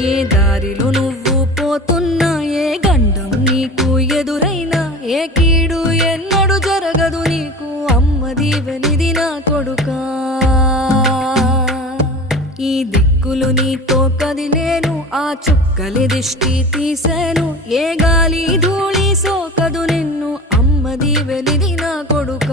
ఏ దారిలో నువ్వు పోతున్నా, ఏ గండం నీకు ఎదురైనా, ఏ కీడు ఎన్నడు జరగదు నీకు, అమ్మ దీవెనిది నా కొడుకా. ఈ దిక్కులు నీతో కదిలేను, ఆ చుక్కలి దిష్టి తీసేను, ఏ గాలి ధూళి సోకదు నిన్ను, అమ్మ దీవెనిది నా కొడుకా.